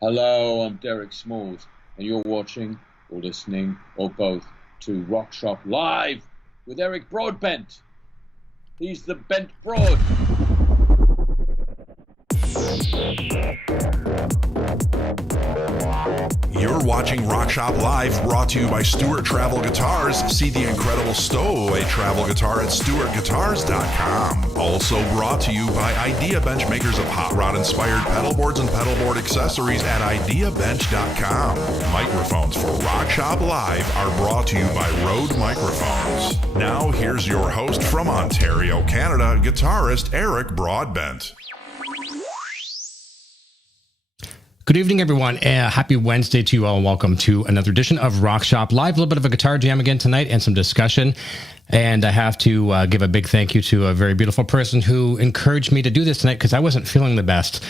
Hello, I'm Derek Smalls, and you're watching, or listening, or both, to Rock Shop Live with Eric Broadbent. He's the Bent Broad. You're watching Rock Shop Live, brought to you by Stewart Travel Guitars. See the incredible stowaway travel guitar at stewartguitars.com. Also brought to you by Idea Bench, makers of hot rod inspired pedal boards and pedal board accessories at ideabench.com. Microphones for Rock Shop Live are brought to you by Rode Microphones. Now here's your host from Ontario, Canada, guitarist Eric Broadbent. Good evening, everyone. Happy Wednesday to you all, and welcome to another edition of Rock Shop Live. A little bit of a guitar jam again tonight and some discussion. And I have to give a big thank you to a very beautiful person who encouraged me to do this tonight because I wasn't feeling the best.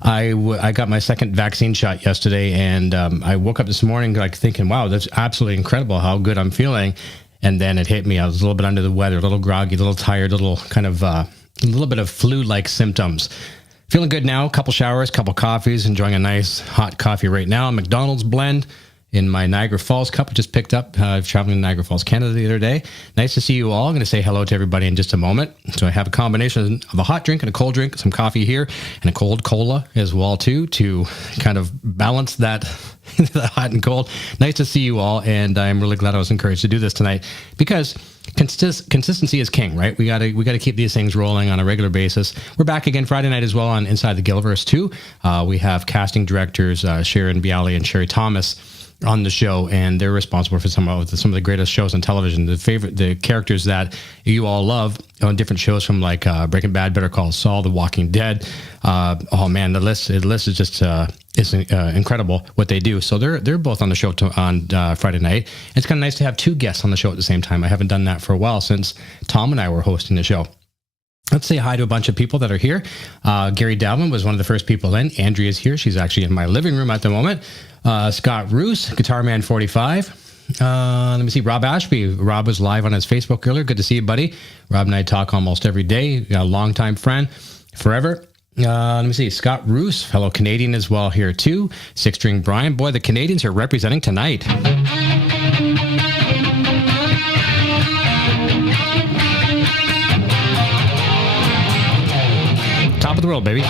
I got my second vaccine shot yesterday, and I woke up this morning like thinking, wow, that's absolutely incredible how good I'm feeling. And then it hit me. I was a little bit under the weather, a little groggy, a little tired, a little kind of a little bit of flu-like symptoms. Feeling good now, a couple showers, couple coffees, enjoying a nice hot coffee right now. A McDonald's blend in my Niagara Falls cup. I just picked up, traveling to Niagara Falls, Canada the other day. Nice to see you all. I'm going to say hello to everybody in just a moment. So I have a combination of a hot drink and a cold drink, some coffee here, and a cold cola as well too, to kind of balance that the hot and cold. Nice to see you all, and I'm really glad I was encouraged to do this tonight because consistency is king, right? We got to keep these things rolling on a regular basis. We're back again Friday night as well on Inside the Gilverse too. We have casting directors Sharon Bialy and Sherry Thomas on the show, and they're responsible for some of the greatest shows on television. The characters that you all love on different shows, from like Breaking Bad, Better Call Saul, The Walking Dead. Oh man, the list is just incredible what they do. So they're both on the show on Friday night. It's kind of nice to have two guests on the show at the same time. I haven't done that for a while since Tom and I were hosting the show. Let's say hi to a bunch of people that are here. Garry Davlin was one of the first people in. Andrea's here. She's actually in my living room at the moment. Scott Roos, Guitar Man 45. Let me see. Rob Ashby. Rob was live on his Facebook earlier. Good to see you, buddy. Rob and I talk almost every day. A longtime friend. Forever. Let me see. Scott Roos, fellow Canadian as well here too. Six String Brian. Boy, the Canadians are representing tonight. Top of the world, baby.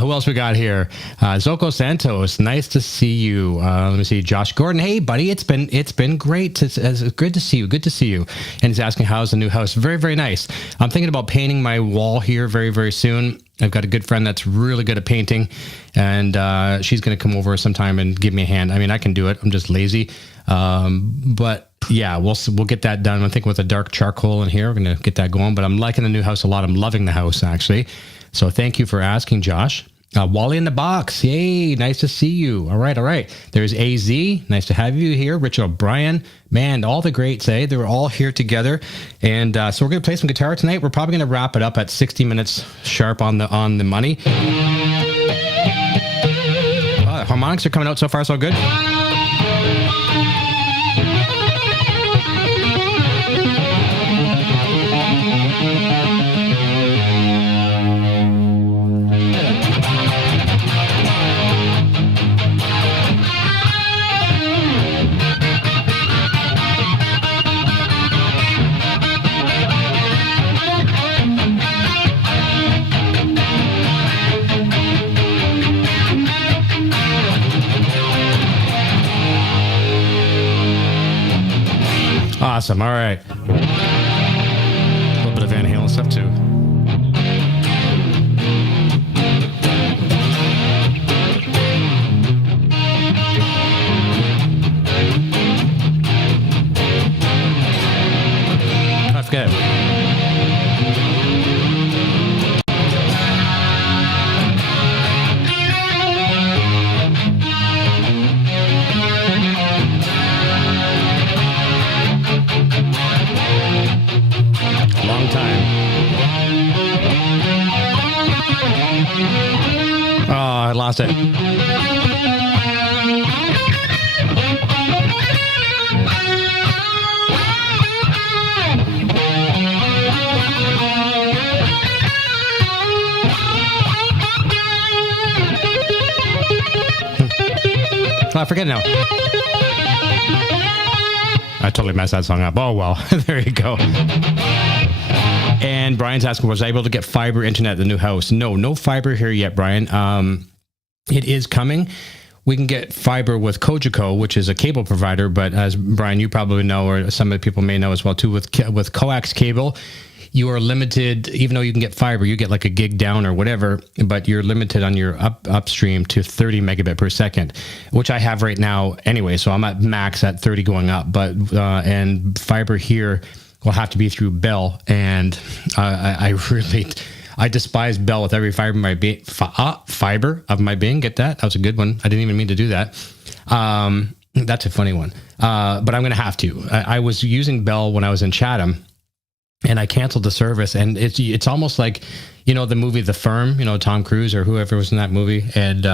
Who else we got here? Zoko Santos, nice to see you. Let me see. Josh Gordon, hey buddy, it's been great. It's good to see you. Good to see you. And he's asking how's the new house. Very, very nice. I'm thinking about painting my wall here very, very soon. I've got a good friend that's really good at painting, and she's going to come over sometime and give me a hand. I mean, I can do it. I'm just lazy, but. Yeah, we'll get that done. I'm thinking with a dark charcoal in here. We're going to get that going, but I'm liking the new house a lot. I'm loving the house, actually. So thank you for asking, Josh. Wally in the box. Yay, nice to see you. All right. There's AZ. Nice to have you here. Richard O'Brien. Man, all the greats, eh? They were all here together. And so we're going to play some guitar tonight. We're probably going to wrap it up at 60 minutes sharp on the money. Harmonics are coming out so far, so good. Awesome. All right. A little bit of Van Halen stuff too. That's good. I lost it. forget it now. I totally messed that song up. Oh, well, there you go. And Brian's asking, was I able to get fiber internet at the new house? No fiber here yet, Brian. It is coming. We can get fiber with Cogeco, which is a cable provider, but as Brian, you probably know, or some of the people may know as well too, with coax cable, you are limited. Even though you can get fiber, you get like a gig down or whatever, but you're limited on your upstream to 30 megabit per second, which I have right now anyway. So I'm at max at 30 going up, but and fiber here will have to be through Bell, and I despise Bell with every fiber of my being. Get that? That was a good one. I didn't even mean to do that. That's a funny one. But I'm going to have to. I was using Bell when I was in Chatham, and I canceled the service. And it's almost like, you know, the movie The Firm, you know, Tom Cruise or whoever was in that movie, and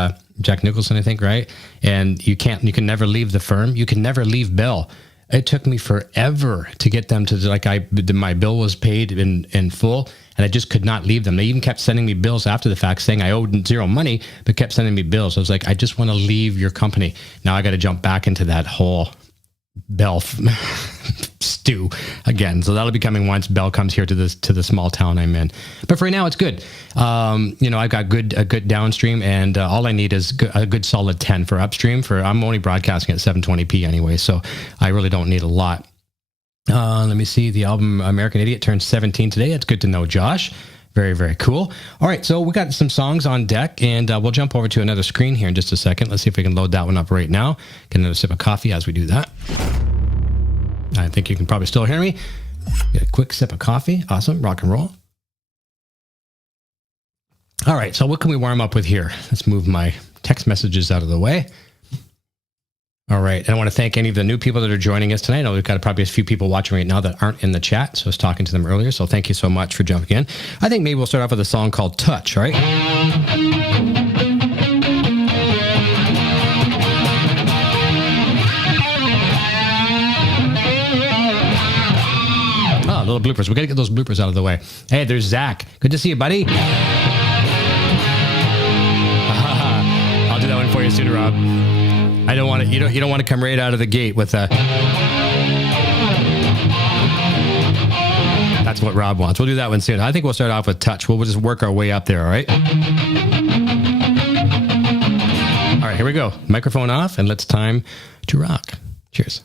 Jack Nicholson, I think, right? And you can never leave the firm. You can never leave Bell. It took me forever to get them to my bill was paid in full, and I just could not leave them. They even kept sending me bills after the fact saying I owed zero money, but kept sending me bills. I was like, I just want to leave your company. Now I got to jump back into that whole Bell stew again. So that'll be coming once Bell comes here to the small town I'm in. But for right now, it's good. You know, I've got a good downstream, and all I need is a good solid 10 for upstream. I'm only broadcasting at 720p anyway, so I really don't need a lot. Let me see. The album American Idiot turns 17 today. It's good to know, Josh. Very, very cool. All right, so we got some songs on deck, and we'll jump over to another screen here in just a second. Let's see if we can load that one up right now. Get another sip of coffee as we do that. I think you can probably still hear me. Get a quick sip of coffee. Awesome. Rock and roll. All right, so what can we warm up with here? Let's move my text messages out of the way. All right, and I want to thank any of the new people that are joining us tonight. I know we've got probably a few people watching right now that aren't in the chat, so I was talking to them earlier, so thank you so much for jumping in. I think maybe we'll start off with a song called Touch, right? Oh, little bloopers. We got to get those bloopers out of the way. Hey, there's Zach. Good to see you, buddy. I'll do that one for you soon, Rob. I don't want to. You don't want to come right out of the gate with a. That's what Rob wants. We'll do that one soon. I think we'll start off with Touch. We'll just work our way up there. All right. All right. Here we go. Microphone off, and let's time to rock. Cheers.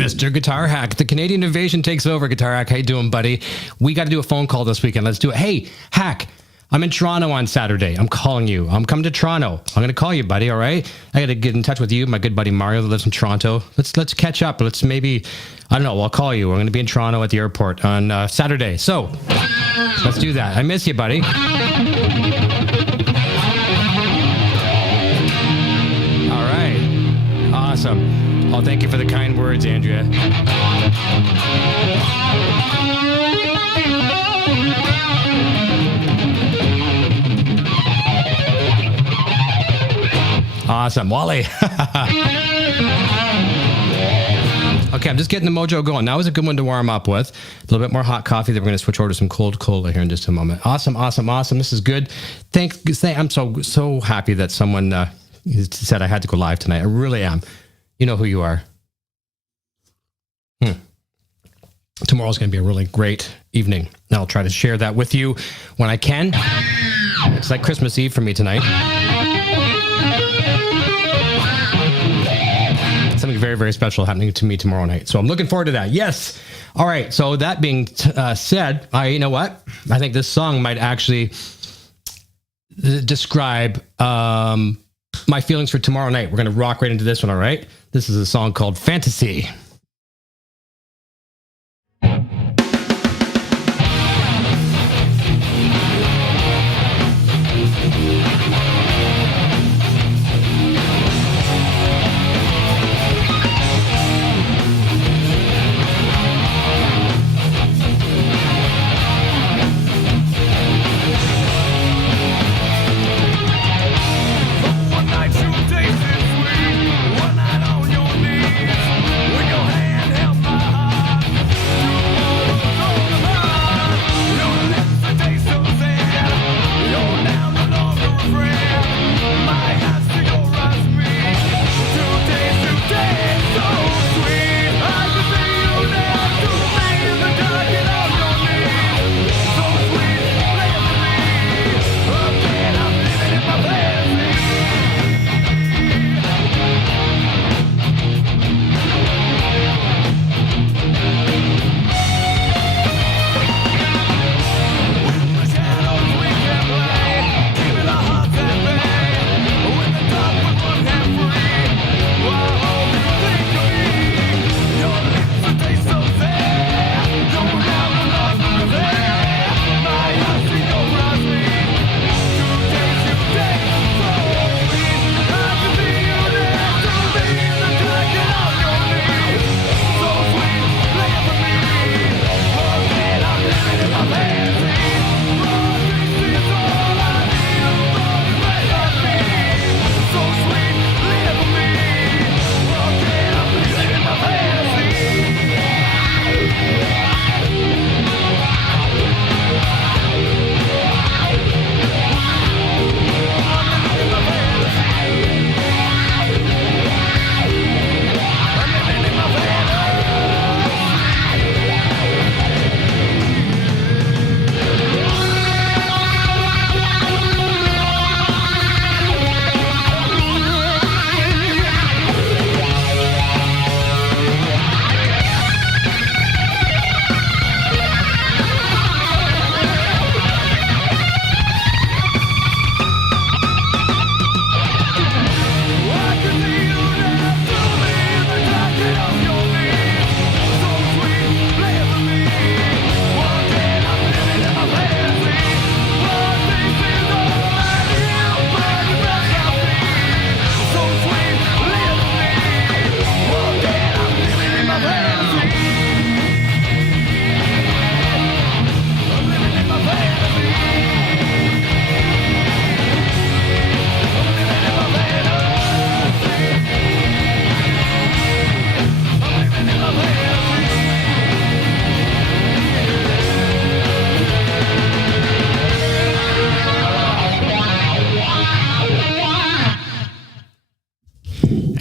Mr. Guitar Hack. The Canadian invasion takes over. Guitar Hack, how you doing, buddy? We got to do a phone call this weekend. Let's do it. Hey, Hack, I'm in Toronto on Saturday. I'm calling you. I'm coming to Toronto. I'm going to call you, buddy, all right? I got to get in touch with you, my good buddy Mario that lives in Toronto. Let's catch up. Let's maybe, I don't know, I'll call you. I'm going to be in Toronto at the airport on Saturday. So let's do that. I miss you, buddy. All right. Awesome. Oh, thank you for the kind words, Andrea. Awesome. Wally. Okay, I'm just getting the mojo going. Now is a good one to warm up with. A little bit more hot coffee. Then we're going to switch over to some cold cola here in just a moment. Awesome. This is good. I'm so happy that someone said I had to go live tonight. I really am. You know who you are. Tomorrow's going to be a really great evening. And I'll try to share that with you when I can. It's like Christmas Eve for me tonight. Something very, very special happening to me tomorrow night. So I'm looking forward to that. Yes. All right. So that being said, you know what? I think this song might actually describe my feelings for tomorrow night. We're going to rock right into this one. All right. This is a song called Fantasy.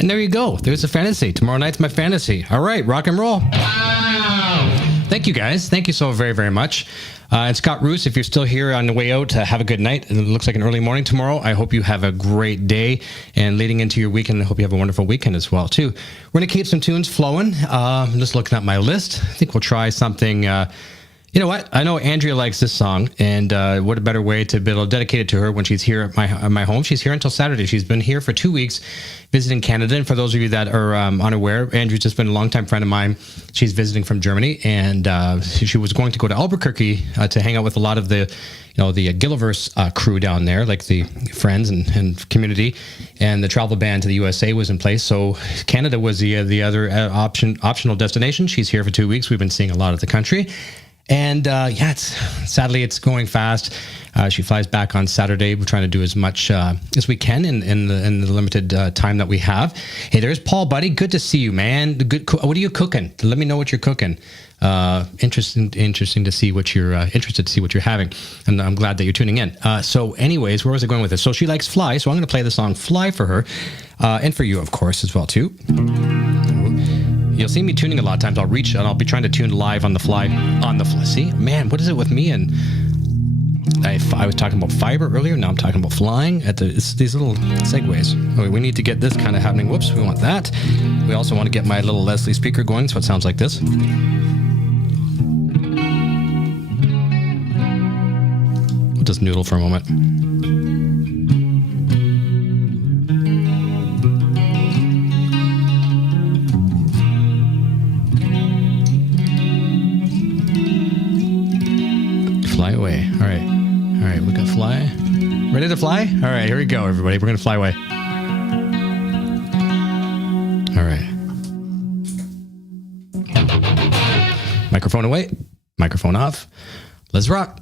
And there you go. There's a fantasy. Tomorrow night's my fantasy. All right, rock and roll. Thank you, guys. Thank you so very, very much. And Scott Roos, if you're still here on the way out, have a good night. It looks like an early morning tomorrow. I hope you have a great day. And leading into your weekend, I hope you have a wonderful weekend as well, too. We're going to keep some tunes flowing. I'm just looking at my list. I think we'll try something... you know what? I know Andrea likes this song, and what a better way to be able to dedicate it to her when she's here at my home. She's here until Saturday. She's been here for 2 weeks visiting Canada. And for those of you that are unaware, Andrea's just been a longtime friend of mine. She's visiting from Germany, and she was going to go to Albuquerque to hang out with a lot of the Gilliverse crew down there, like the friends and community, and the travel ban to the USA was in place. So Canada was the other optional destination. She's here for 2 weeks. We've been seeing a lot of the country. And sadly, it's going fast. She flies back on Saturday. We're trying to do as much as we can in the limited time that we have. Hey, there's Paul, buddy. Good to see you, man. What are you cooking? Let me know what you're cooking. Interesting to see what you're interested to see what you're having, and I'm glad that you're tuning in. So, anyways, where was I going with this? So she likes Fly, so I'm going to play the song Fly for her, and for you, of course, as well too. You'll see me tuning a lot of times. I'll reach and I'll be trying to tune live on the fly. See, man, what is it with me? And I was talking about fiber earlier. Now I'm talking about flying at these little segues. Okay, we need to get this kind of happening. Whoops, we want that. We also want to get my little Leslie speaker going, so it sounds like this. We'll just noodle for a moment. Fly away. All right, we got fly. Ready to fly? All right, here we go, everybody. We're going to fly away. All right. Microphone away. Microphone off. Let's rock.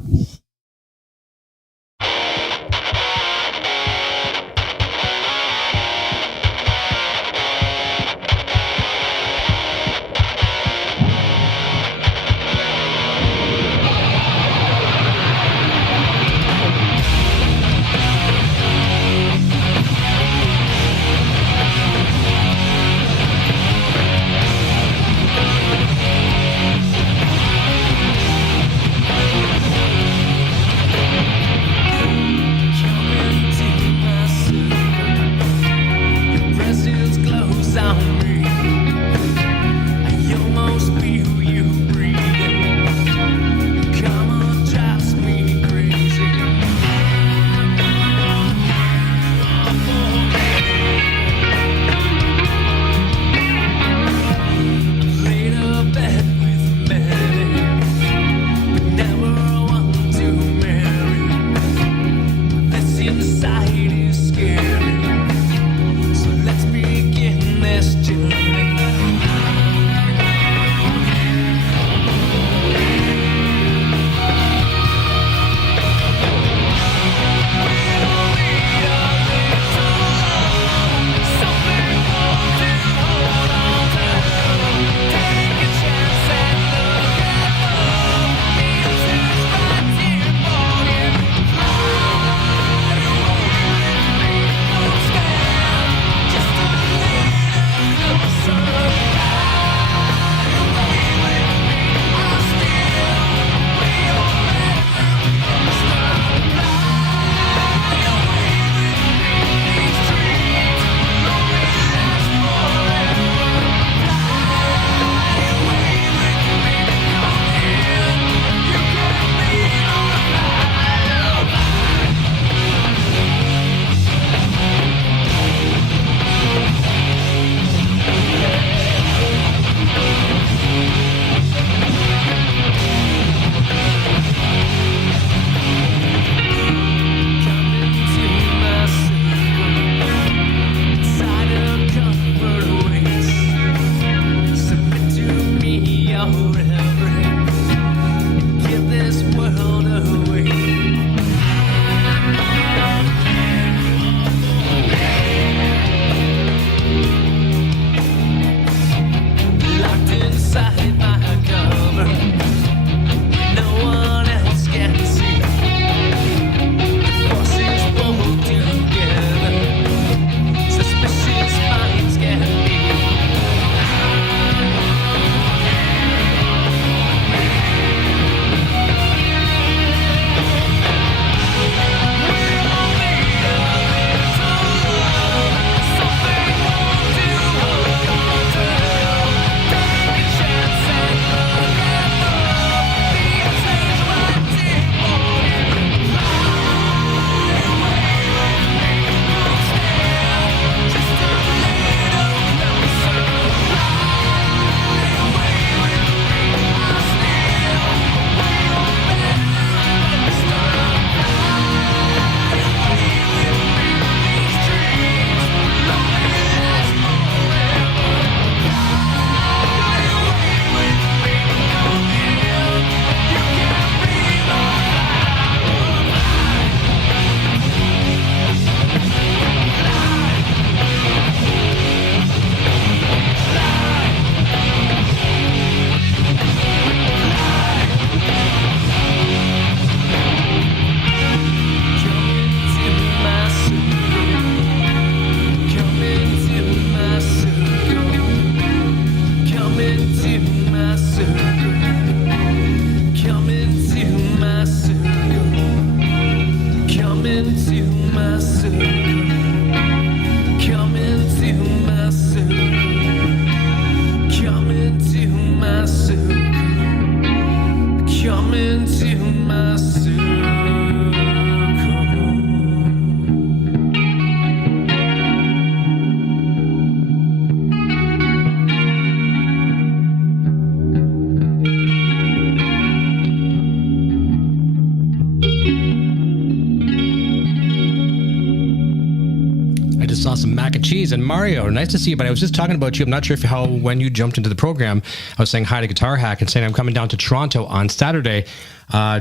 Mac and cheese. And Mario, nice to see you, but I was just talking about you. I'm not sure when you jumped into the program, I was saying hi to Guitar Hack and saying I'm coming down to Toronto on Saturday,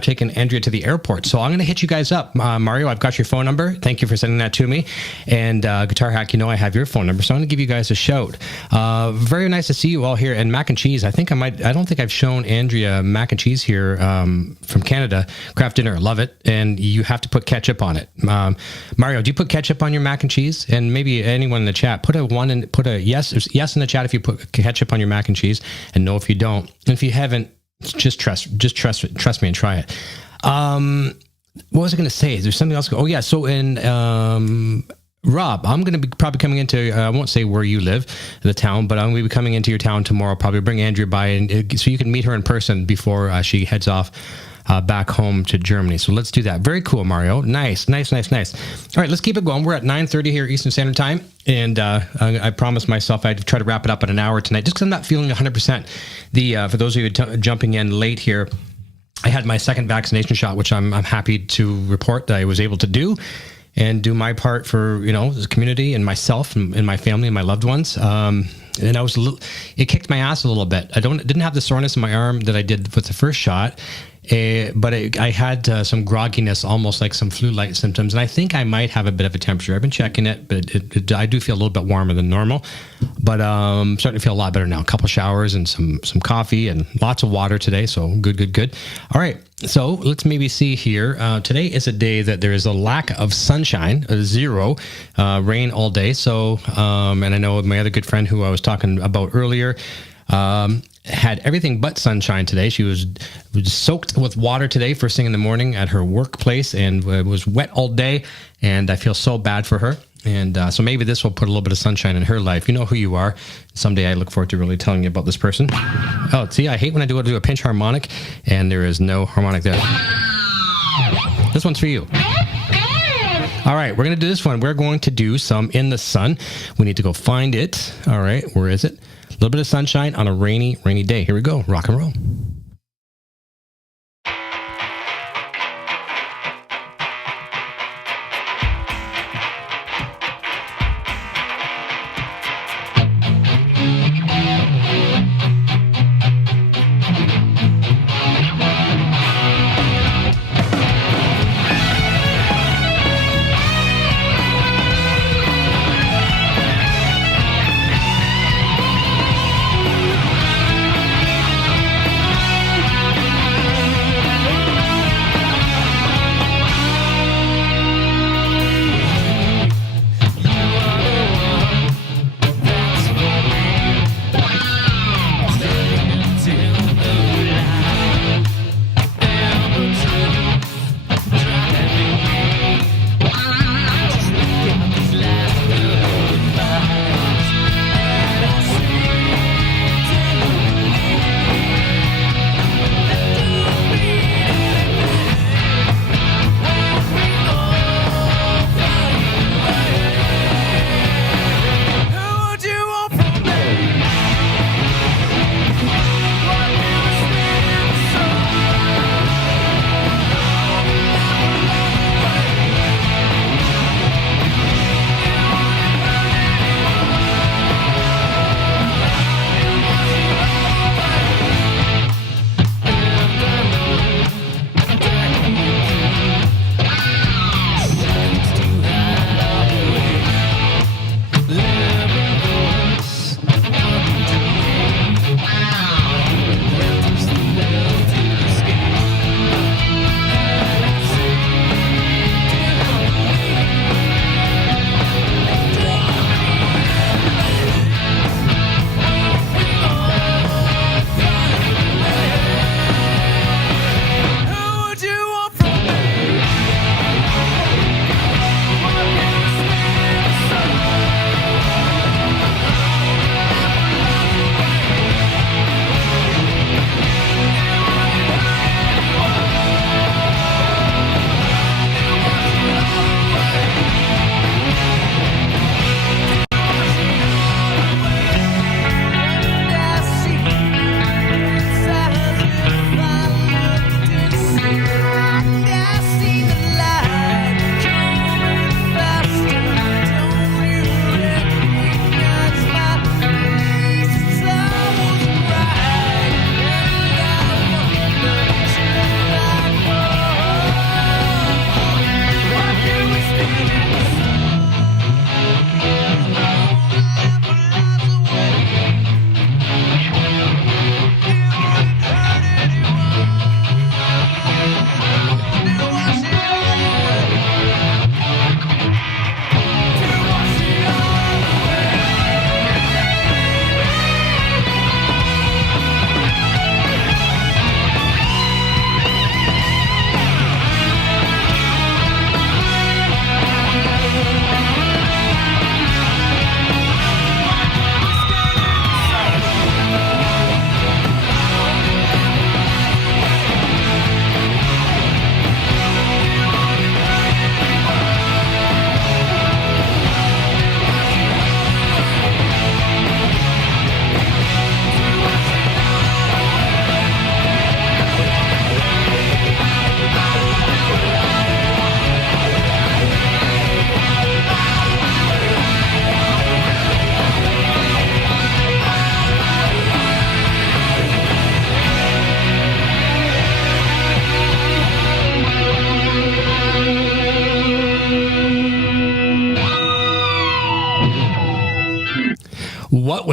taking Andrea to the airport. So I'm going to hit you guys up. Mario, I've got your phone number. Thank you for sending that to me. And Guitar Hack, I have your phone number, so I'm going to give you guys a shout. Very nice to see you all here. And mac and cheese, I don't think I've shown Andrea mac and cheese here from Canada. Craft dinner, love it. And you have to put ketchup on it. Mario, do you put ketchup on your mac and cheese? And maybe anyone in the chat, put a yes in the chat if you put ketchup on your mac and cheese, and no if you don't. And if you haven't, just trust me and try it. What was I going to say? Is there something else? Oh yeah. So in Rob, I'm going to be probably coming into, I won't say where you live, the town, but I'm going to be coming into your town tomorrow. Probably bring Andrea by, and so you can meet her in person before she heads off back home to Germany. So let's do that. Very cool, Mario. Nice. All right, let's keep it going. We're at 9:30 here Eastern Standard Time, and I promised myself I'd try to wrap it up in an hour tonight, just because I'm not feeling 100%. For those of you jumping in late here, I had my second vaccination shot, which I'm happy to report that I was able to do and do my part for the community and myself and my family and my loved ones. And it kicked my ass a little bit. Didn't have the soreness in my arm that I did with the first shot. But I had some grogginess, almost like some flu-like symptoms, and I think I might have a bit of a temperature. I've been checking it, but I do feel a little bit warmer than normal. But I'm starting to feel a lot better now. A couple showers and some coffee and lots of water today, so good. All right, so let's maybe see here. Today is a day that there is a lack of sunshine, zero, rain all day. So, and I know my other good friend who I was talking about earlier, had everything but sunshine today. She was soaked with water today first thing in the morning at her workplace, and was wet all day, and I feel so bad for her. And so maybe this will put a little bit of sunshine in her life. You know who you are. Someday I look forward to really telling you about this person. Oh, see, I hate when I do a pinch harmonic and there is no harmonic there. This one's for you. All right, we're going to do this one. We're going to do some In the Sun. We need to go find it. All right, where is it? A little bit of sunshine on a rainy day. Here we go. Rock and roll.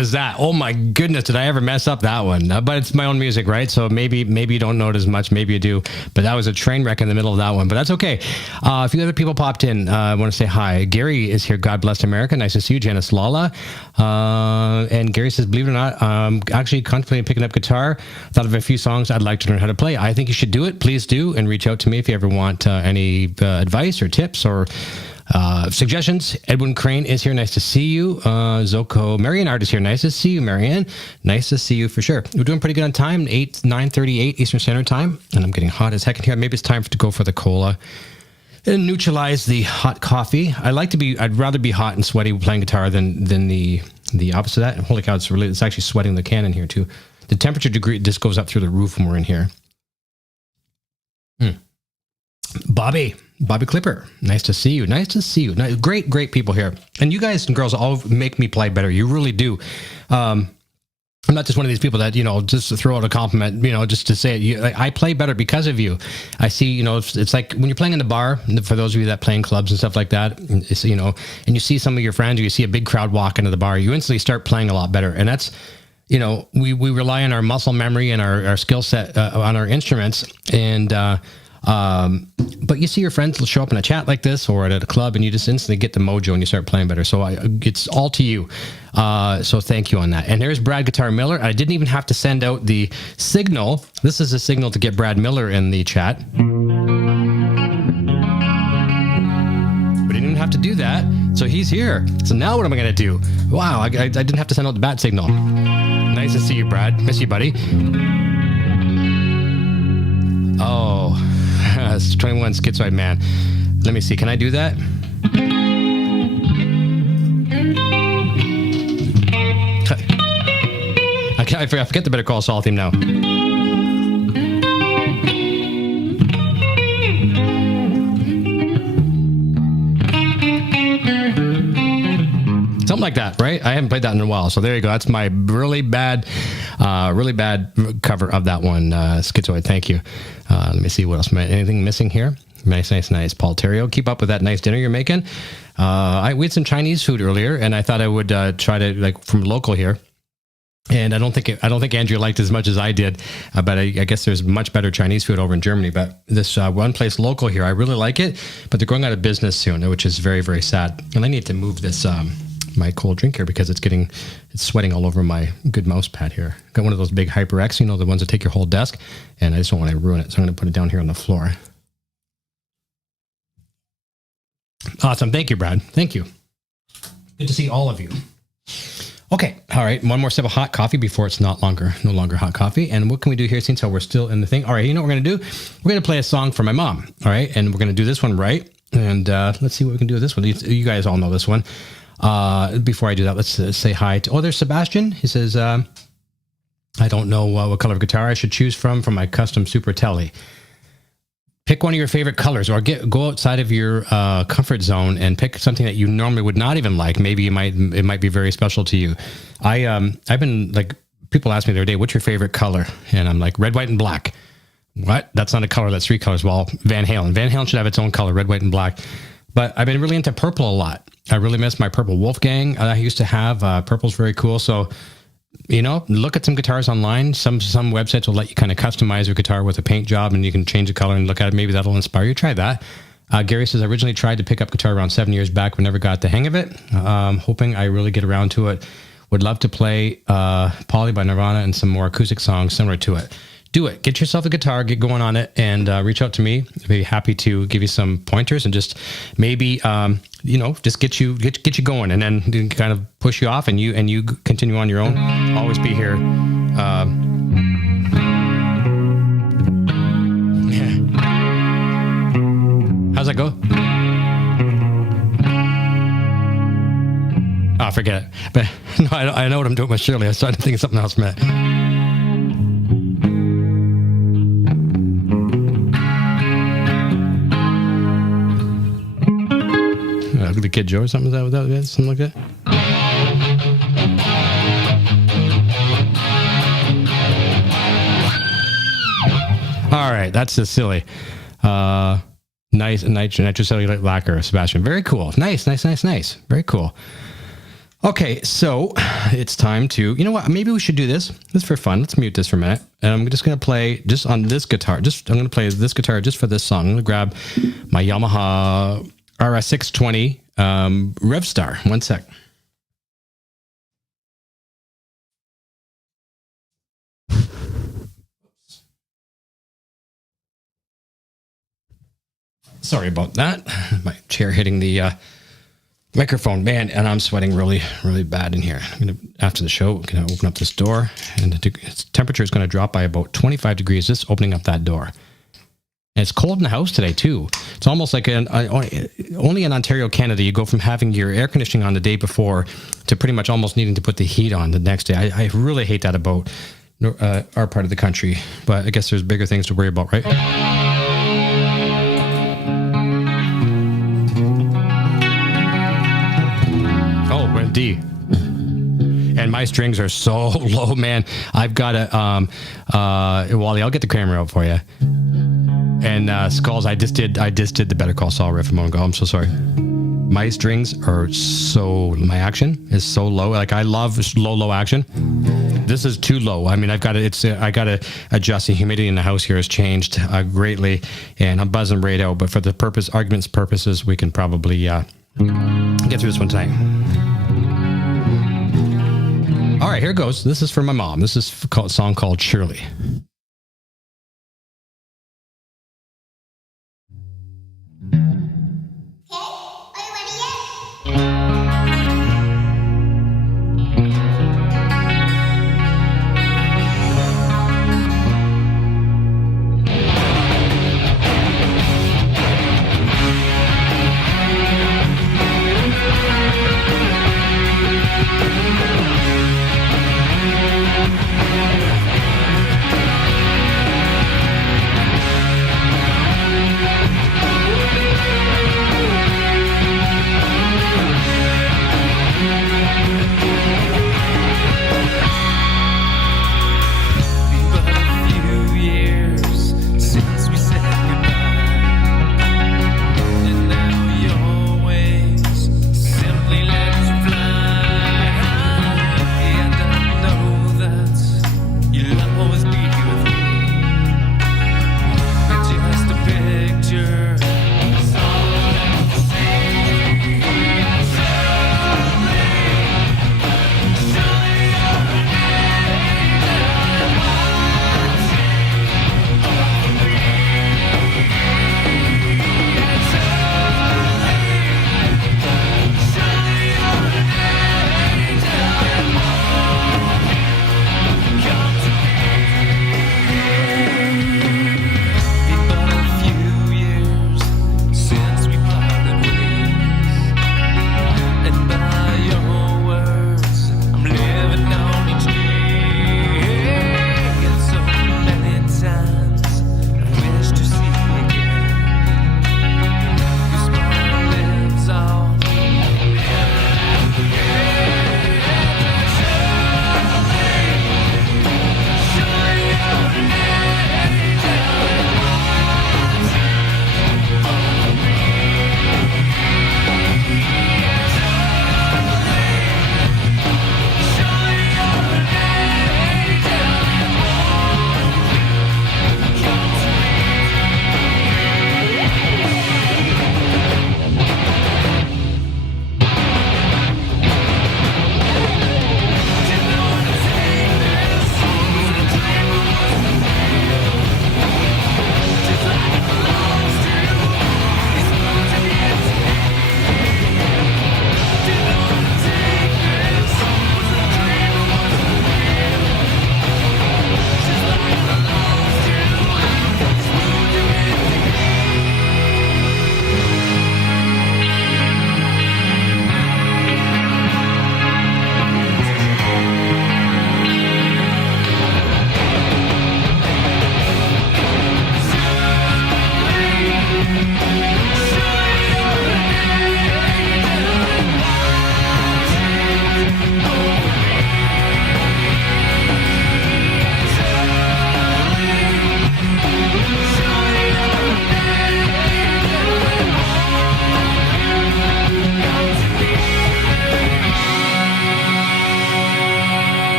was that? Oh my goodness, did I ever mess up that one? But it's my own music, right? So maybe you don't know it as much, maybe you do. But that was a train wreck in the middle of that one. But that's okay. A few other people popped in. I want to say hi. Gary is here. God bless America. Nice to see you. Janice Lala. And Gary says, believe it or not, actually contemplating picking up guitar. Thought of a few songs I'd like to learn how to play. I think you should do it. Please do. And reach out to me if you ever want any advice or tips or suggestions. Edwin Crane is here. Nice to see you. Zoko Marianne Art is here. Nice to see you, Marianne. Nice to see you for sure. We're doing pretty good on time. 9:38 Eastern Standard Time. And I'm getting hot as heck in here. Maybe it's time to go for the cola and neutralize the hot coffee. I'd rather be hot and sweaty playing guitar than the opposite of that. And holy cow, it's actually sweating the can in here too. The temperature degree just goes up through the roof when we're in here. Bobby Clipper, nice to see you. Nice to see you. Great people here. And you guys and girls all make me play better. You really do. I'm not just one of these people that, just to throw out a compliment, just to say it. I play better because of you. I see, it's like when you're playing in the bar, for those of you that play in clubs and stuff like that, it's, and you see some of your friends, or you see a big crowd walk into the bar, you instantly start playing a lot better. And that's, we rely on our muscle memory and our skill set on our instruments. And, but you see your friends will show up in a chat like this or at a club, and you just instantly get the mojo and you start playing better. So it's all to you. So thank you on that. And there's Brad Guitar Miller. I didn't even have to send out the signal. This is a signal to get Brad Miller in the chat. But I didn't have to do that. So he's here. So now what am I going to do? Wow, I didn't have to send out the bat signal. Nice to see you, Brad. Miss you, buddy. Oh, it's 21 Schizoid Man. Let me see. Can I do that? I forget the Better Call Saul theme now. Something like that, right? I haven't played that in a while. So there you go. That's my really bad cover of that one, Schizoid. Thank you. Let me see what else. Anything missing here? Nice. Paul Theriault. Keep up with that nice dinner you're making. We had some Chinese food earlier, and I thought I would try to from local here. And I don't think Andrea liked it as much as I did, but I guess there's much better Chinese food over in Germany. But this one place local here, I really like it, but they're going out of business soon, which is very, very sad. And I need to move this my cold drink here because it's sweating all over my good mouse pad here. Got one of those big HyperX, the ones that take your whole desk, and I just don't want to ruin it, so I'm going to put it down here on the floor. Awesome. Thank you, Brad. Thank you. Good to see all of you. Okay. All right. One more sip of hot coffee before it's no longer hot coffee. And what can we do here since we're still in the thing? All right. You know what we're going to do? We're going to play a song for my mom. All right. And we're going to do this one right. And let's see what we can do with this one. You guys all know this one. Before I do that, let's say hi to, there's Sebastian. He says, I don't know what color of guitar I should choose from my custom Super Tele. Pick one of your favorite colors, or go outside of your comfort zone and pick something that you normally would not even like. Maybe it might be very special to you. I've been people ask me the other day, what's your favorite color? And I'm like, red, white, and black. What? That's not a color. That's three colors. Well, Van Halen should have its own color, red, white, and black. But I've been really into purple a lot. I really miss my purple Wolfgang I used to have. Purple's very cool. So, look at some guitars online. Some websites will let you kind of customize your guitar with a paint job, and you can change the color and look at it. Maybe that'll inspire you. Try that. Gary says, I originally tried to pick up guitar around 7 years back, but never got the hang of it. Hoping I really get around to it. Would love to play Polly by Nirvana and some more acoustic songs similar to it. Do it. Get yourself a guitar, get going on it, and reach out to me. I'd be happy to give you some pointers and just maybe, just get you going, and then kind of push you off, and you continue on your own. Always be here. How's that go? Oh, forget it. But no, I know what I'm doing with Shirley. I started to think of something else, Matt. The Kid Joe or something? Is that something like that? All right, that's just silly. Nice nitrocellulose lacquer, Sebastian. Very cool. Nice. Very cool. Okay, so it's time to, you know what, maybe we should do this. This is for fun. Let's mute this for a minute. And I'm just going to play just on this guitar. I'm going to play this guitar just for this song. I'm going to grab my Yamaha RS620 Revstar. One sec. Sorry about that. My chair hitting the microphone, man, and I'm sweating really, really bad in here. I'm gonna, after the show, I'm gonna open up this door, and the temperature is going to drop by about 25 degrees just opening up that door. And it's cold in the house today too. It's almost like only in Ontario, Canada, you go from having your air conditioning on the day before to pretty much almost needing to put the heat on the next day. I really hate that about our part of the country, but I guess there's bigger things to worry about, right? D. And my strings are so low, man. I've got a Wally, I'll get the camera out for you. And Skulls, I just did the Better Call Saul riff a moment ago. I'm so sorry. My strings are my action is so low. Like, I love low action. This is too low. I mean, I got to adjust. The humidity in the house here has changed greatly, and I'm buzzing right out. But for the arguments purposes, we can probably get through this one tonight. All right, here goes. This is for my mom. This is a song called Shirley.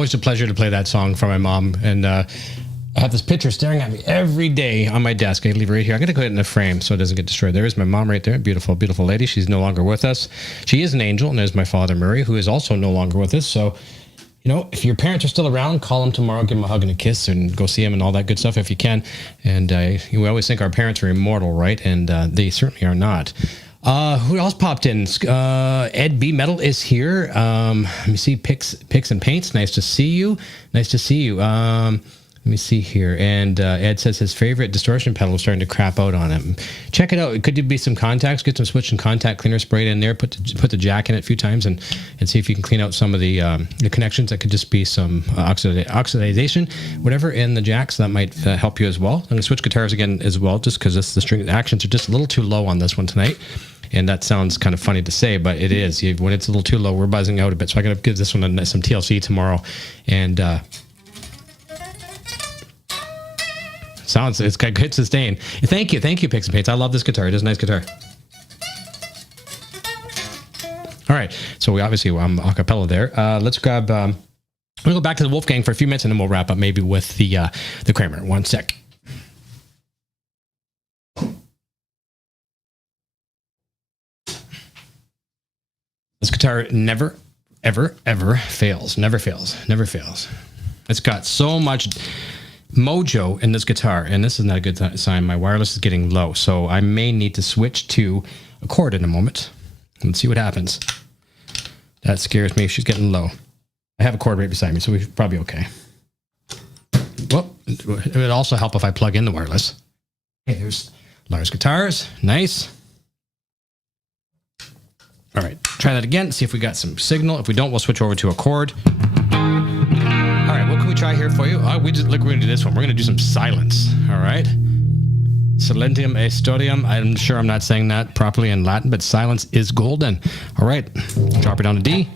always a pleasure to play that song for my mom. And I have this picture staring at me every day on my desk. I leave it right here. I'm going to put it in the frame so it doesn't get destroyed. There is my mom right there. Beautiful, beautiful lady. She's no longer with us. She is an angel. And there's my father, Murray, who is also no longer with us. So, if your parents are still around, call them tomorrow, give them a hug and a kiss, and go see them and all that good stuff if you can. And we always think our parents are immortal, right? And they certainly are not. Who else popped in? Ed B. Metal is here. Let me see. Picks and Paints. Nice to see you. Let me see here. And Ed says his favorite distortion pedal is starting to crap out on him. Check it out. It could be some contacts. Get some switch and contact cleaner sprayed in there. Put the jack in it a few times and see if you can clean out some of the connections. That could just be some oxidization, whatever, in the jacks. That might help you as well. I'm going to switch guitars again as well, just because the string actions are just a little too low on this one tonight. And that sounds kind of funny to say, but it is. When it's a little too low, we're buzzing out a bit. So I'm going to give this one some TLC tomorrow. And it's got good sustain. Thank you, Picks and Paints. I love this guitar. It is a nice guitar. All right, so I'm a cappella there. Let's grab. We'll go back to the Wolfgang for a few minutes, and then we'll wrap up maybe with the Kramer. One sec. This guitar never, ever, ever fails. Never fails. Never fails. It's got so much mojo in this guitar, and this is not a good sign. My wireless is getting low, so I may need to switch to a chord in a moment. Let's see what happens. That scares me. She's getting low. I have a chord right beside me, so we're probably okay. Well, it would also help if I plug in the wireless. Okay, there's Lars Guitars. Nice. All right, try that again. See if we got some signal. If we don't, we'll switch over to a chord. All right, what can we try here for you? We're going to do this one. We're going to do some silence. All right. Silentium Aestorium. I'm sure I'm not saying that properly in Latin, but silence is golden. All right. Drop it down to D.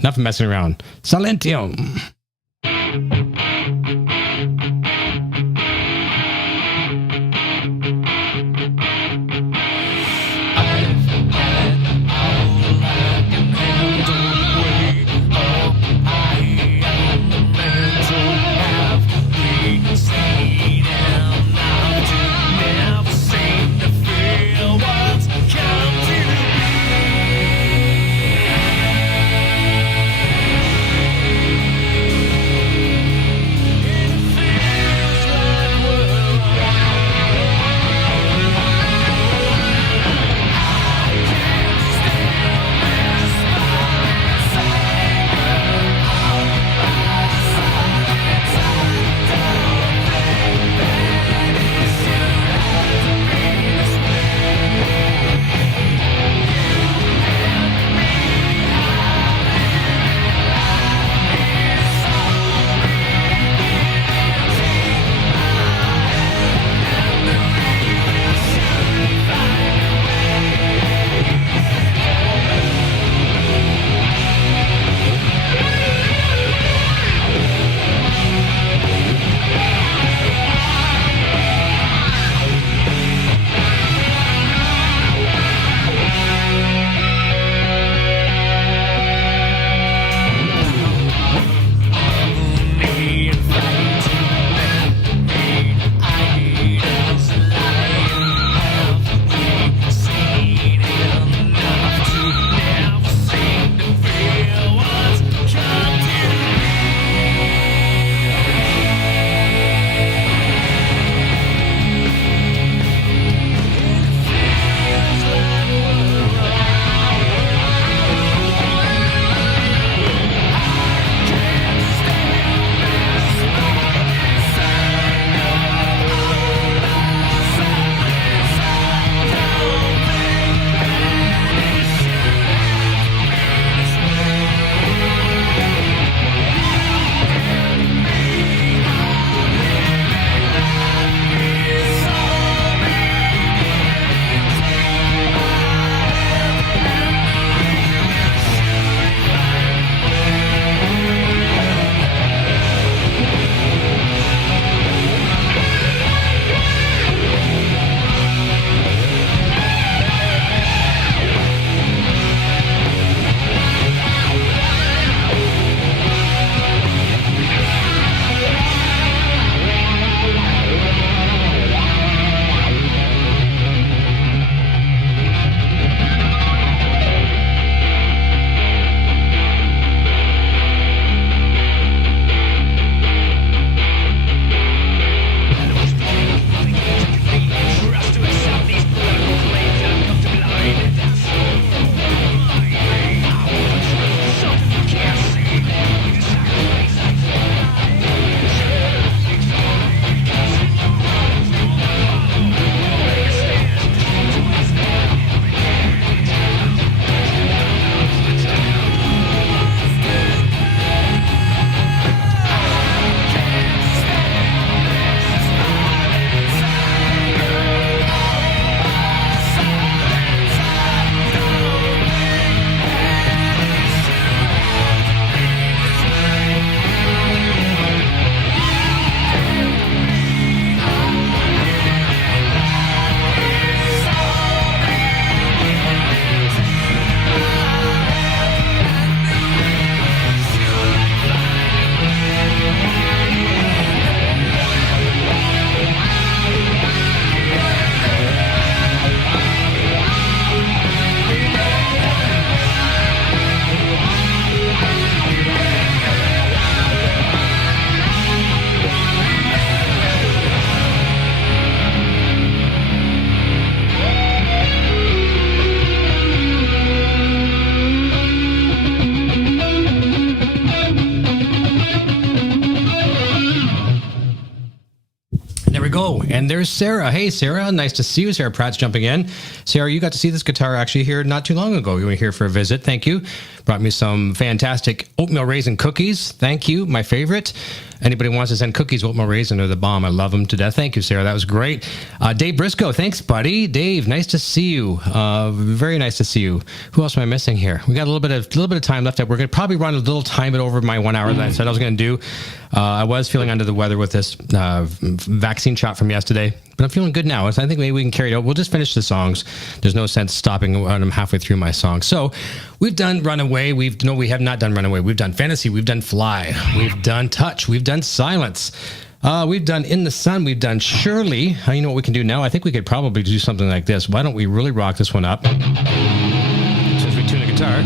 Enough of messing around. Silentium. There we go. And there's Sarah. Hey, Sarah. Nice to see you. Sarah Pratt's jumping in. Sarah, you got to see this guitar actually here not too long ago. You were here for a visit. Thank you. Brought me some fantastic oatmeal raisin cookies. Thank you. My favorite. Anybody wants to send cookies, oatmeal raisin are the bomb. I love them to death. Thank you, Sarah. That was great. Dave Briscoe. Thanks, buddy. Dave, nice to see you. Very nice to see you. Who else am I missing here? We got a little bit of time left. We're going to probably run a little time it over my 1 hour that I said I was going to do. I was feeling under the weather with this vaccine shot from yesterday, but I'm feeling good now. So I think maybe we can carry it out. We'll just finish the songs. There's no sense stopping when I'm halfway through my song. So we've done Runaway. We have not done Runaway. We've done Fantasy. We've done Fly. We've done Touch. We've done Silence. We've done In the Sun. We've done Surely. You know what we can do now? I think we could probably do something like this. Why don't we really rock this one up? Since we tune a guitar.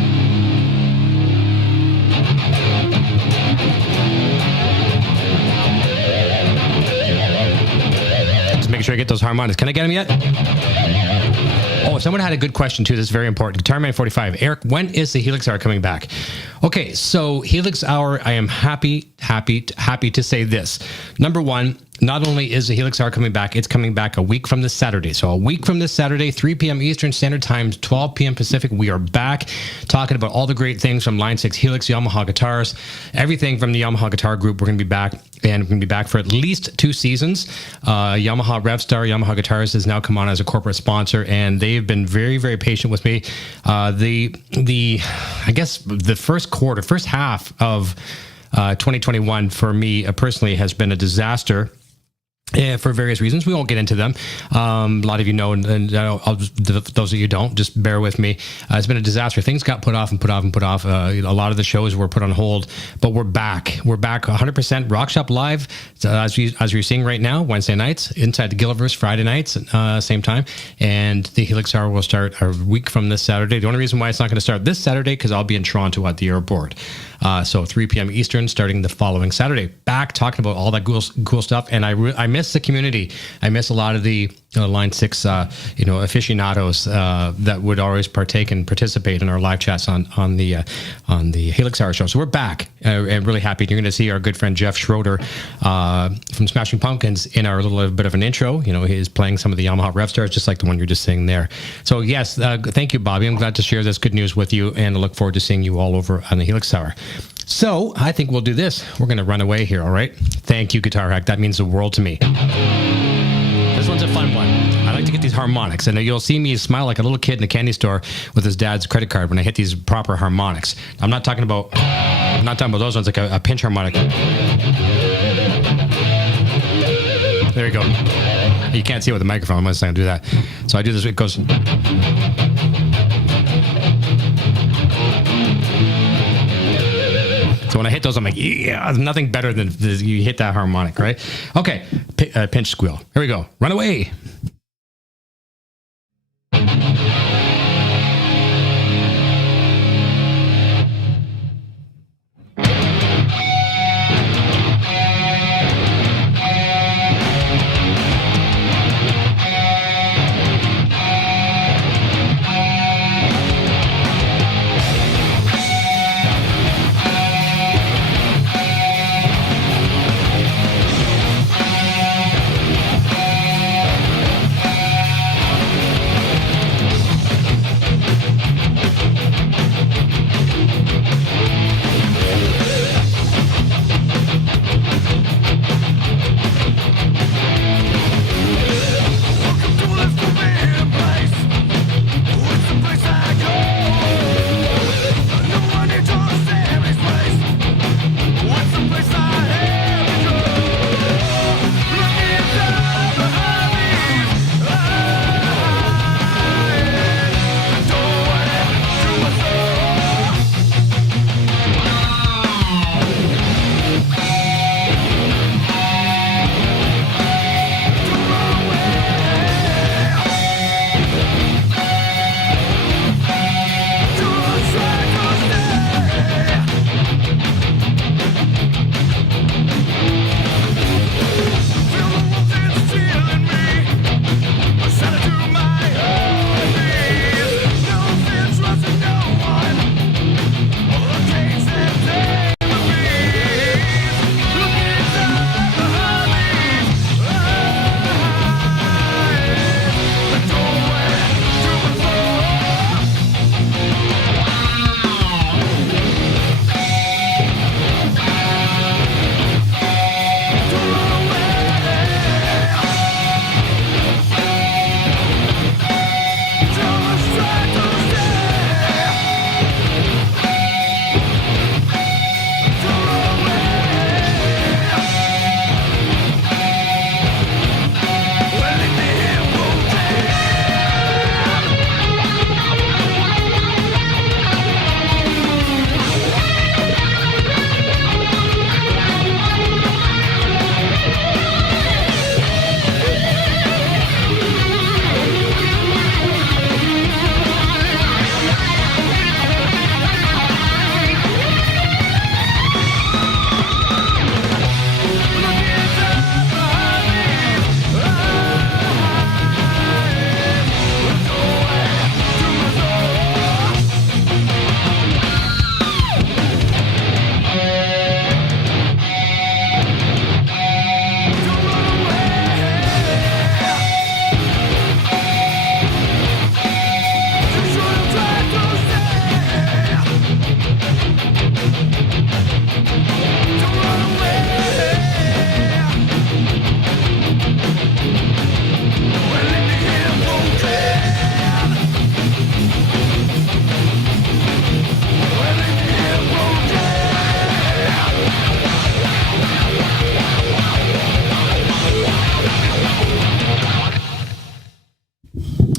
Make sure I get those harmonics. Can I get them yet? Oh, someone had a good question too. This is very important. Guitar Man 45. Eric, when is the Helix Hour coming back? Okay, so Helix Hour, I am happy to say this. Number one, not only is the Helix Hour coming back, it's coming back a week from this Saturday. So a week from this Saturday, 3 p.m. Eastern Standard Time, 12 p.m. Pacific, we are back talking about all the great things from Line 6 Helix Yamaha guitars, everything from the Yamaha Guitar Group. We're going to be back, and we're going to be back for at least 2 seasons. Yamaha RevStar, Yamaha Guitars has now come on as a corporate sponsor, and they've been very, very patient with me. I guess the first half of 2021 for me personally has been a disaster. For various reasons. We won't get into them. A lot of you know, and those of you don't, just bear with me. It's been a disaster. Things got put off. A lot of the shows were put on hold, but we're back. We're back 100% Rock Shop Live, as you're seeing right now, Wednesday nights, Inside the Gilliver's Friday nights, same time. And the Helix Hour will start a week from this Saturday. The only reason why it's not going to start this Saturday, because I'll be in Toronto at the airport. So 3 p.m. Eastern, starting the following Saturday. Back talking about all that cool stuff. And I miss the community. I miss a lot of the Line 6, aficionados that would always partake and participate in our live chats on the Helix Hour show. So we're back and really happy. You're going to see our good friend Jeff Schroeder from Smashing Pumpkins in our little bit of an intro. He's playing some of the Yamaha RevStars, just like the one you're just seeing there. So yes, thank you, Bobby. I'm glad to share this good news with you, and I look forward to seeing you all over on the Helix Hour. So I think we'll do this. We're going to run away here, all right? Thank you, Guitar Hack. That means the world to me. This one's a fun one. I like to get these harmonics, and you'll see me smile like a little kid in a candy store with his dad's credit card when I hit these proper harmonics. I'm not talking about those ones like a pinch harmonic. There you go. You can't see it with the microphone. I'm just going to do that. So I do this. It goes. So when I hit those, I'm like, yeah, there's nothing better than you hit that harmonic, right? Okay, pinch squeal. Here we go. Run away.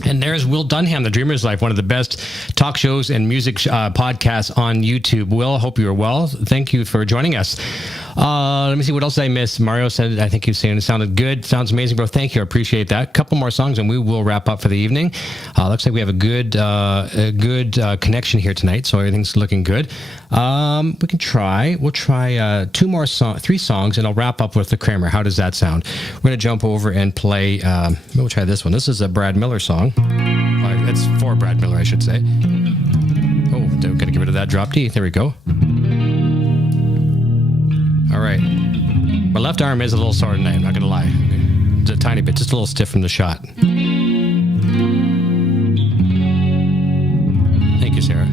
And there's Will Dunham, The Dreamer's Life, one of the best talk shows and music podcasts on YouTube. Will, hope you are well. Thank you for joining us. Let me see, what else did I miss? Mario said, I think he was saying it sounded good. Sounds amazing, bro. Thank you. I appreciate that. Couple more songs and we will wrap up for the evening. Looks like we have a good connection here tonight, so everything's looking good. We can try. We'll try three songs, and I'll wrap up with the Kramer. How does that sound? We're going to jump over and play. We'll try this one. This is a Brad Miller song. It's for Brad Miller, I should say. Oh, got to get rid of that drop D. There we go. All right. My left arm is a little sore tonight, I'm not going to lie. It's a tiny bit, just a little stiff from the shot. Thank you, Sarah.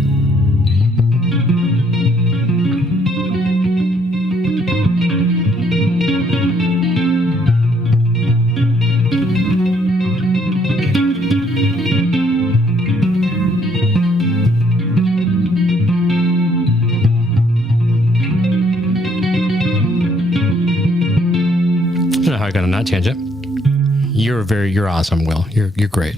How I got on that tangent. You're awesome, Will. You're great.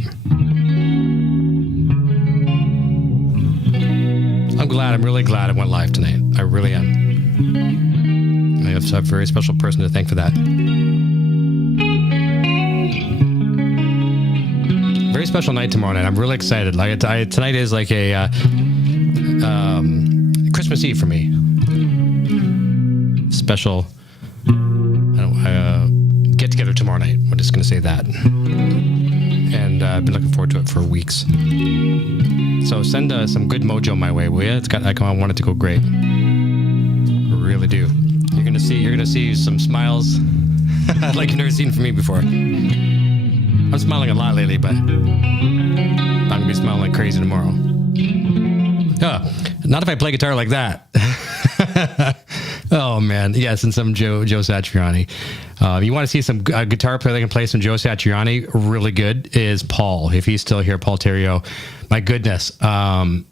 I'm really glad it went live tonight. I really am. I have a very special person to thank for that. Very special night tomorrow night. I'm really excited. Like tonight is like a Christmas Eve for me. Special. Get together tomorrow night. We're just going to say that. And I've been looking forward to it for weeks. So send some good mojo my way, will you? I want it to go great. I really do. You're gonna see some smiles like you've never seen from me before. I'm smiling a lot lately, but I'm gonna be smiling like crazy tomorrow. Not if I play guitar like that. Oh man, yes, and some Joe Satriani. You want to see some guitar player that can play some Joe Satriani? Really good is Paul. If he's still here, Paul Theriault. My goodness, I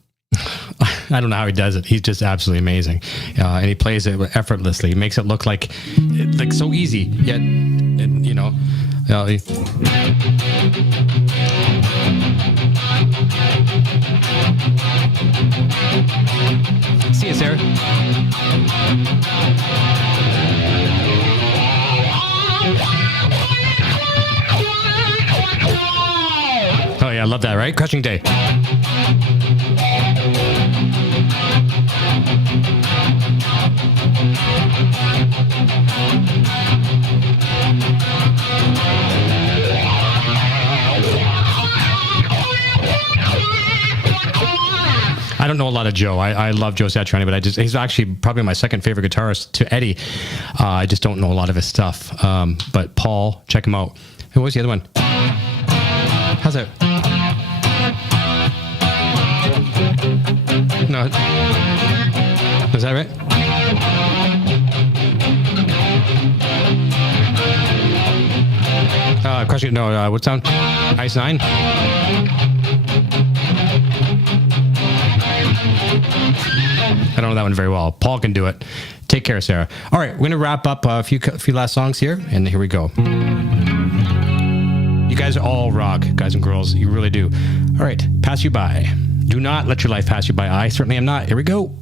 don't know how he does it. He's just absolutely amazing, and he plays it effortlessly. He makes it look like so easy. Yet, you know. See you, Sarah. Oh yeah, I love that, right? Crushing Day. I don't know a lot of Joe. I love Joe Satriani, but he's actually probably my second favorite guitarist to Eddie. I just don't know a lot of his stuff. But Paul, check him out. Who was the other one? How's that? No. Is that right? Crushing. No. What sound? Ice 9. I don't know that one very well. Paul can do it. Take care, Sarah. All right, we're going to wrap up a few last songs here, and here we go. You guys all rock, guys and girls. You really do. All right, Pass You By. Do not let your life pass you by. I certainly am not. Here we go.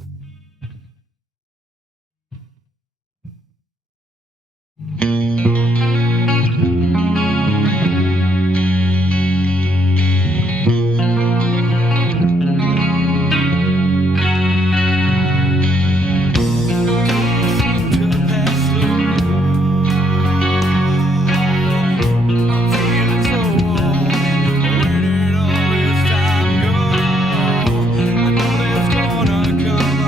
I know there's gonna come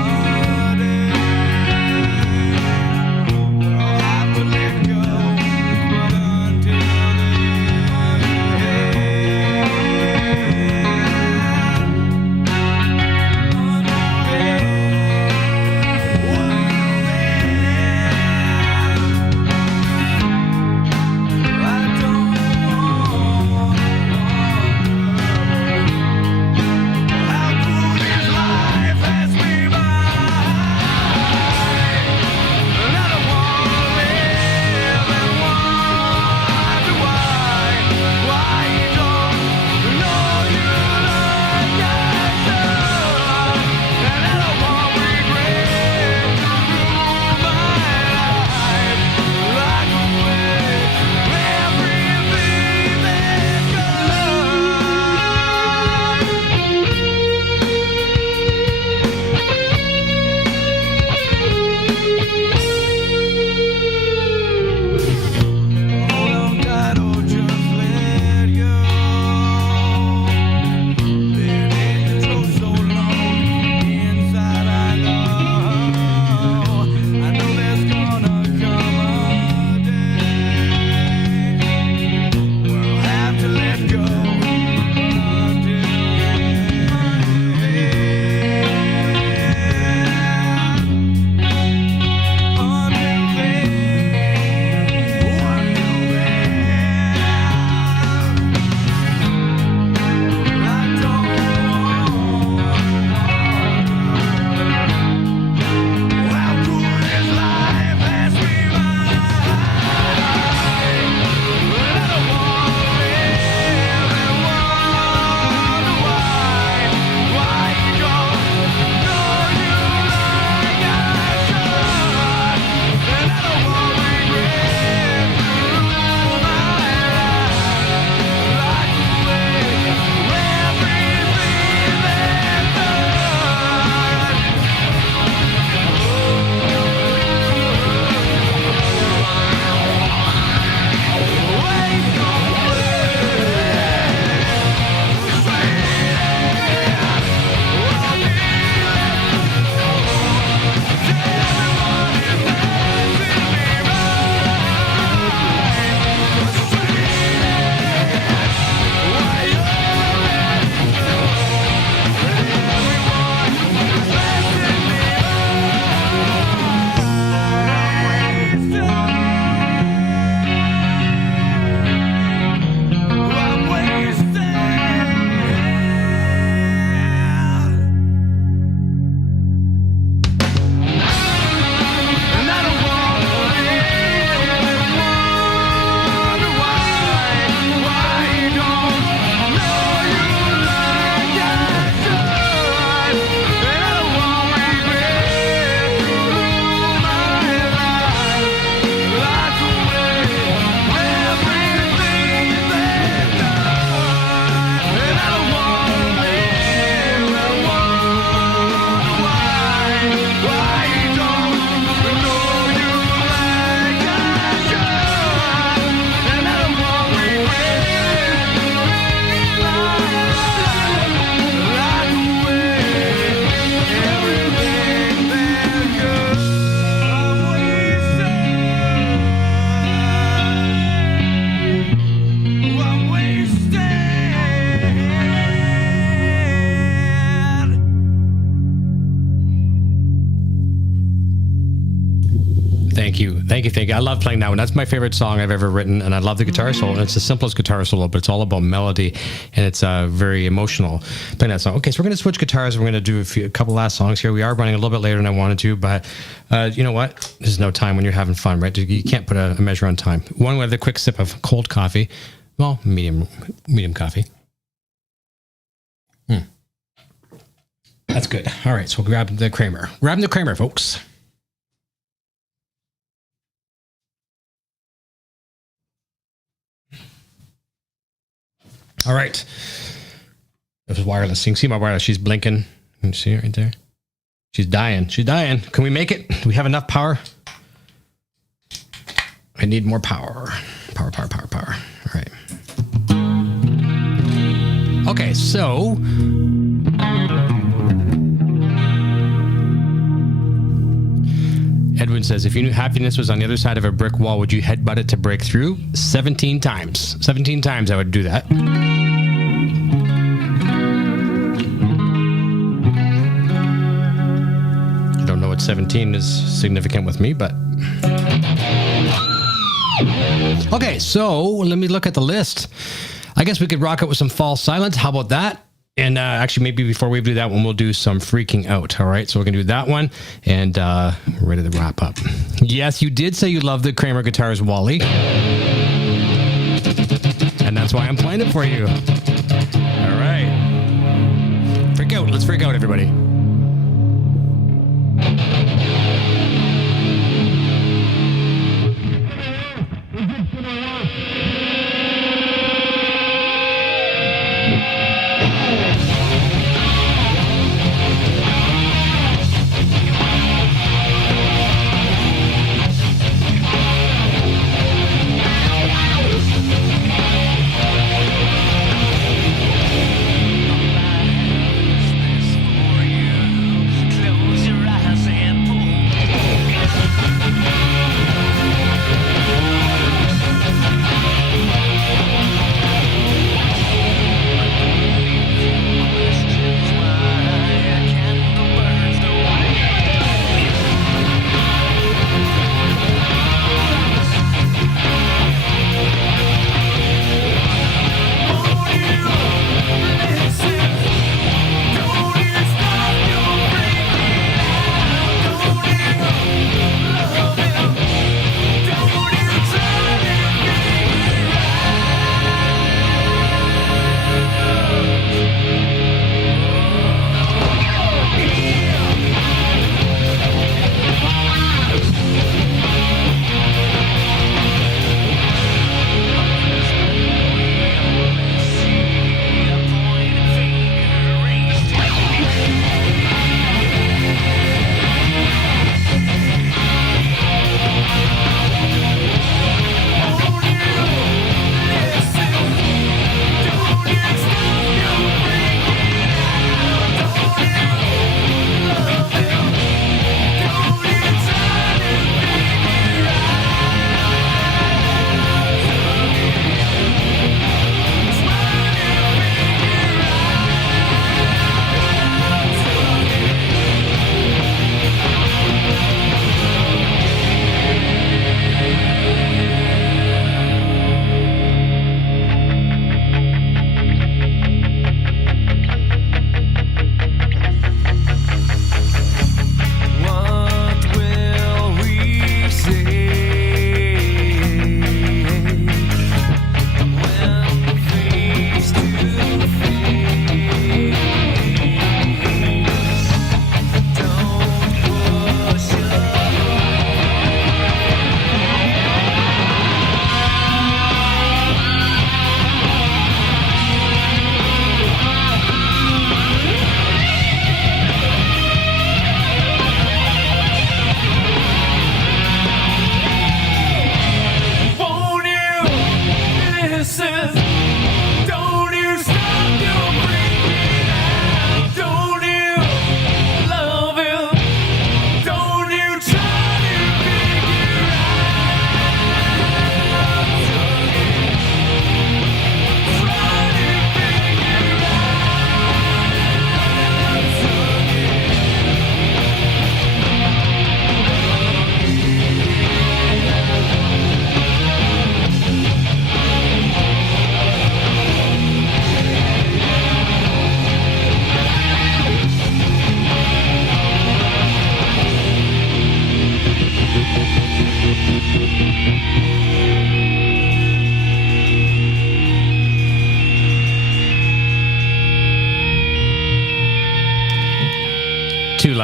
Thank you. I love playing that one. That's my favorite song I've ever written, and I love the guitar solo. And it's the simplest guitar solo, but it's all about melody, and it's very emotional playing that song. Okay, so we're going to switch guitars. We're going to do a couple last songs here. We are running a little bit later than I wanted to, but you know what? There's no time when you're having fun, right? You can't put a measure on time. One with a quick sip of cold coffee. Well, medium coffee. That's good. All right, so we'll grab the Kramer. Grab the Kramer, folks. All right. This is wireless. You can see my wireless. She's blinking. Can you see it right there? She's dying. Can we make it? Do we have enough power? I need more power. Power. All right. Okay, so... Edwin says, if you knew happiness was on the other side of a brick wall, would you headbutt it to break through? 17 times. 17 times I would do that. I don't know what 17 is significant with me, but... Okay, so let me look at the list. I guess we could rock it with some false silence. How about that? And actually, maybe before we do that one, we'll do some freaking out. All right, so we're going to do that one, and we're ready to wrap up. Yes, you did say you love the Kramer guitars, Wally. And that's why I'm playing it for you. All right. Freak out. Let's freak out, everybody.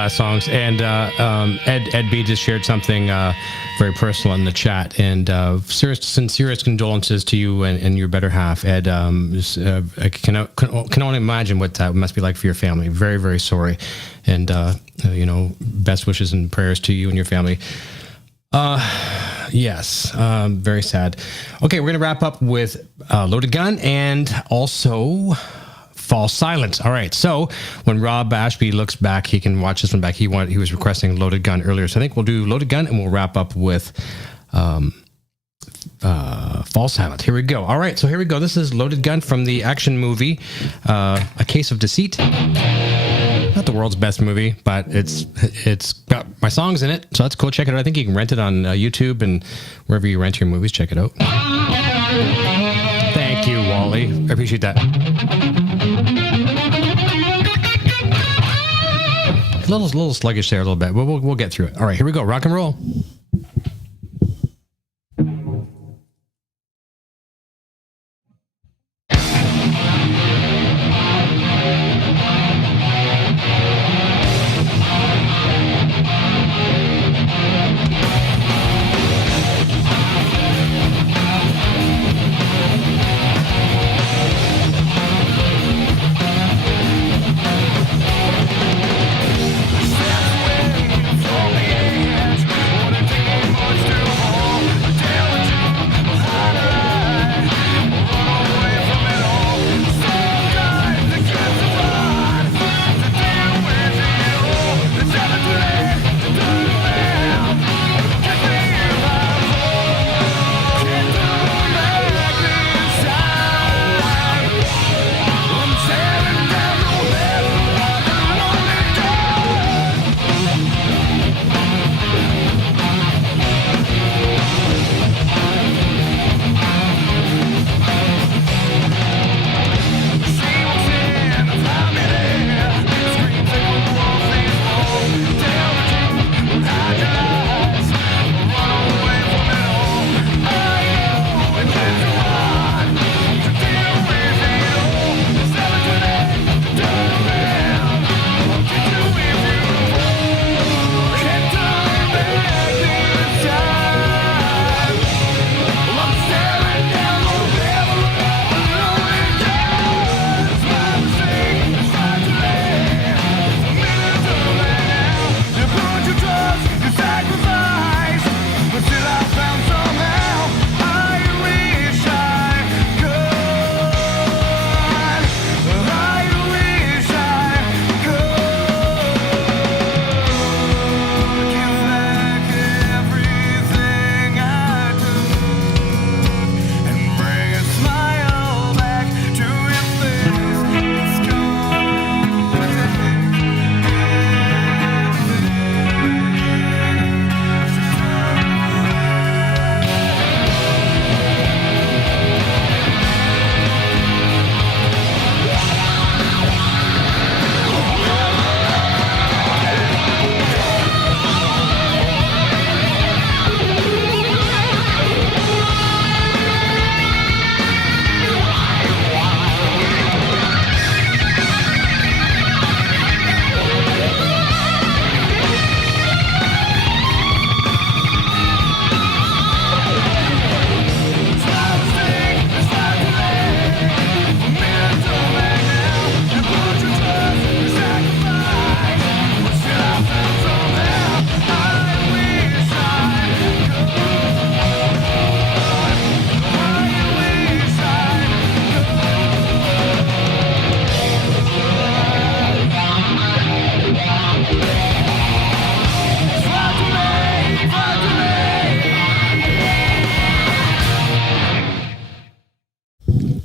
last songs. And Ed B just shared something very personal in the chat. And sincerest condolences to you and your better half, Ed. I can only imagine what that must be like for your family. Very, very sorry. And, best wishes and prayers to you and your family. Yes, very sad. Okay, we're going to wrap up with Loaded Gun and also False Silence. All right, so when Rob Ashby looks back, he can watch this one back. He was requesting Loaded Gun earlier, so I think we'll do Loaded Gun and we'll wrap up with False Silence. Here we go. All right, so here we go. This is Loaded Gun from the action movie A Case of Deceit. Not the world's best movie, but it's got my songs in it, so that's cool. Check it out. I think you can rent it on YouTube and wherever you rent your movies. Check it out. Thank you, Wally. I appreciate that. A little sluggish there a little bit. We'll get through it. All right, here we go. Rock and roll.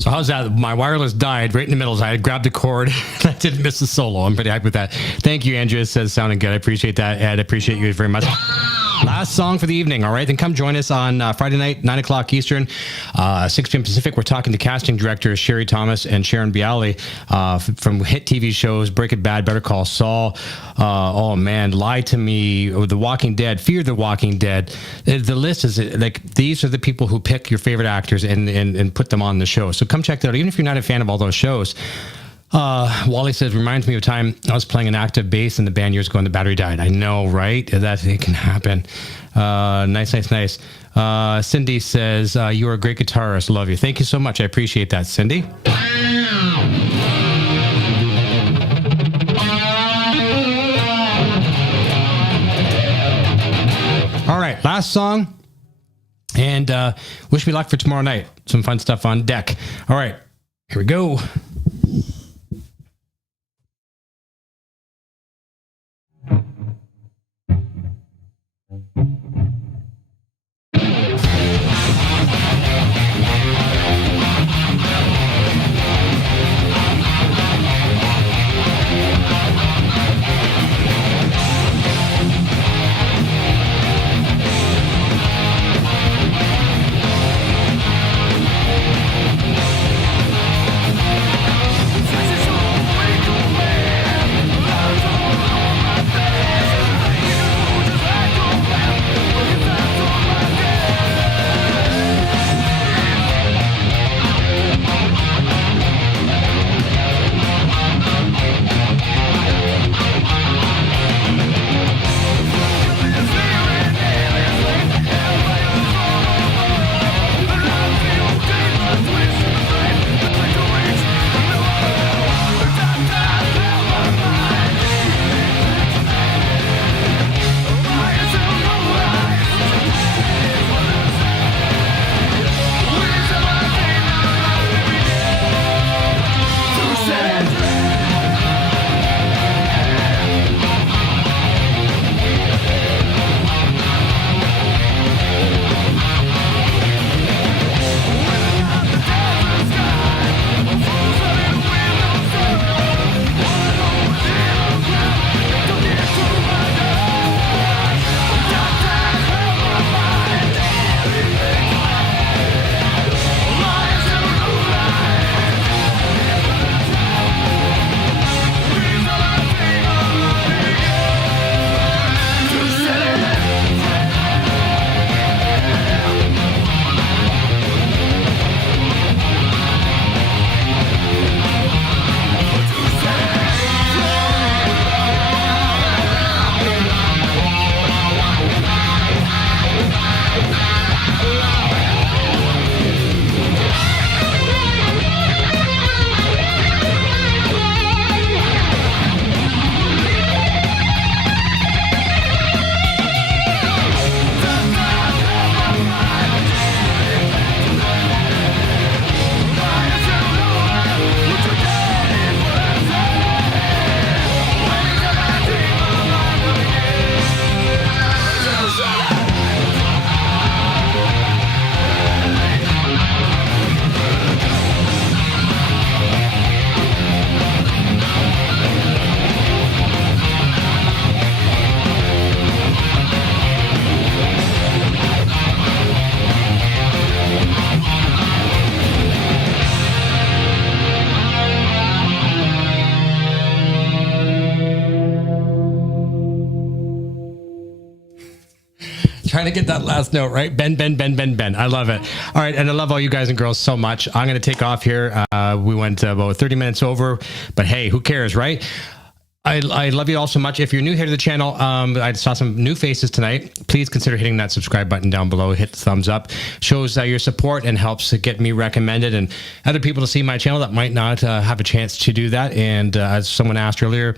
So how's that? My wireless died right in the middle. So I grabbed the cord. I didn't miss the solo. I'm pretty happy with that. Thank you, Andrea. It says sounding good. I appreciate that, Ed. I appreciate you very much. Last song for the evening. All right, then come join us on Friday night, 9 o'clock Eastern, 6 p.m. Pacific. We're talking to casting directors Sherry Thomas and Sharon Bialy from hit TV shows Breaking Bad, Better Call Saul. Oh man, Lie to Me, The Walking Dead, Fear the Walking Dead. The list is like these are the people who pick your favorite actors and put them on the show. So come check that out. Even if you're not a fan of all those shows. Wally says, reminds me of a time I was playing an active bass in the band years ago and the battery died. I know, right? It can happen. Nice. Cindy says, you're a great guitarist. Love you. Thank you so much. I appreciate that, Cindy. All right, last song. And wish me luck for tomorrow night. Some fun stuff on deck. All right, here we go. Trying to get that last note right. Ben. I love it. All right. And I love all you guys and girls so much. I'm going to take off here. We went about 30 minutes over, but hey, who cares, right? I love you all so much. If you're new here to the channel, I saw some new faces tonight. Please consider hitting that subscribe button down below. Hit the thumbs up. Shows your support and helps get me recommended and other people to see my channel that might not have a chance to do that. And as someone asked earlier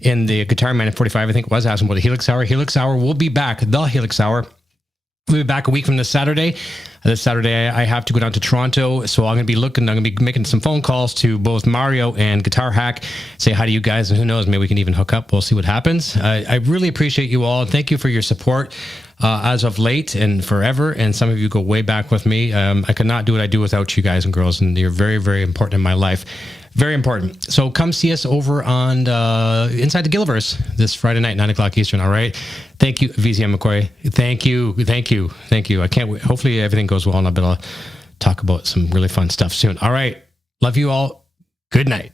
in the Guitar Man at 45, I think it was, asking about the Helix Hour. Helix Hour will be back. The Helix Hour. We'll be back a week from this Saturday. This Saturday, I have to go down to Toronto, so I'm going to be making some phone calls to both Mario and Guitar Hack, say hi to you guys, and who knows, maybe we can even hook up. We'll see what happens. I really appreciate you all. Thank you for your support as of late and forever, and some of you go way back with me. I could not do what I do without you guys and girls, and you're very, very important in my life. Very important. So come see us over on Inside the Gilliverse this Friday night, 9 o'clock Eastern. All right. Thank you, VZM McCoy. Thank you. I can't wait. Hopefully everything goes well and I'll be able to talk about some really fun stuff soon. All right. Love you all. Good night.